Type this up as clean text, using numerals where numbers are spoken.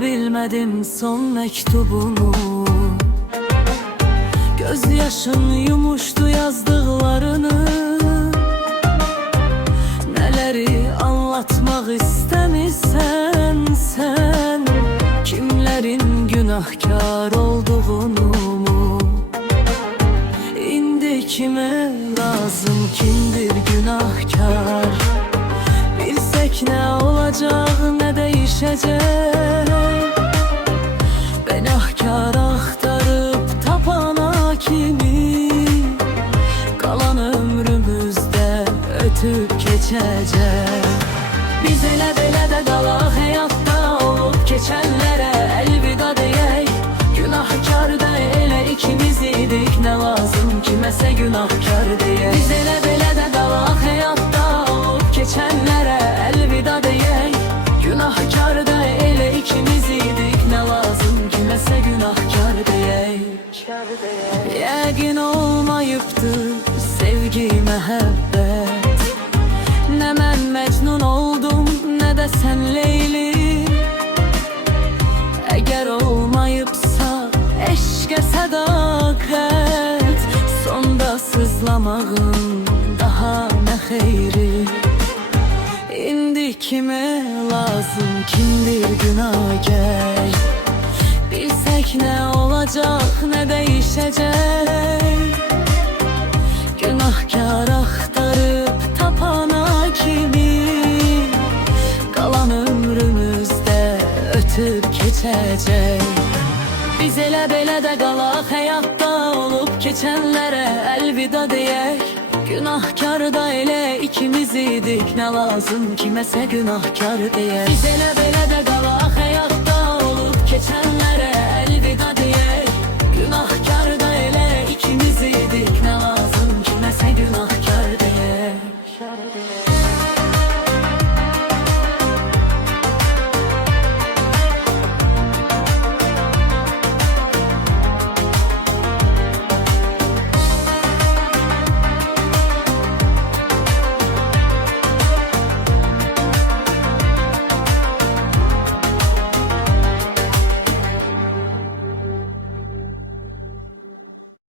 bilmedim son mektubumu. Gözyaşın yumuştu yazdıklarını. Neleri anlatmak istemişsen sen, kimlerin günahkar olduğunu mu? İndi kime lazım, kimdir günahkar? Bilsek ne olacak, ne değişecek? Günahkar aktarıp tapana kimi? Kalan ömrümüzde ötüp geçecek. Biz ele bele de qalaq həyatda, olup geçenlere elvida deyək. Günahkar da elə ikimiz idik, nə lazım kiməsə günahkar deyək. Biz elə belə də qalaq həyatda, olup geçenlere elvida deyək. Günahkar da elə ikimiz idik, nə lazım kiməsə günahkar deyək. Yəqin olmayıbdır sevgi, məhəbbət. Nə mən Məcnun oldum, nə də sən Leyli. Əgər olmayıbsa eşqə sədaqət, sonda sızlamağın daha nə xeyri? İndi kimə lazım, kimdir günahkar? Bilsək nə olacaq, nə değişecek? Günahkar axtarıb tapana kimi? Qalan ömrümüzdə ötüb keçəcək. Biz elə belə də qalaq həyatda, olub keçənlərə əlvida deyək. Günahkar da elə ikimiz idik, nə lazım kiməsə günahkar deyək. Biz elə belə də qalaq həyatda, olub keçənlərə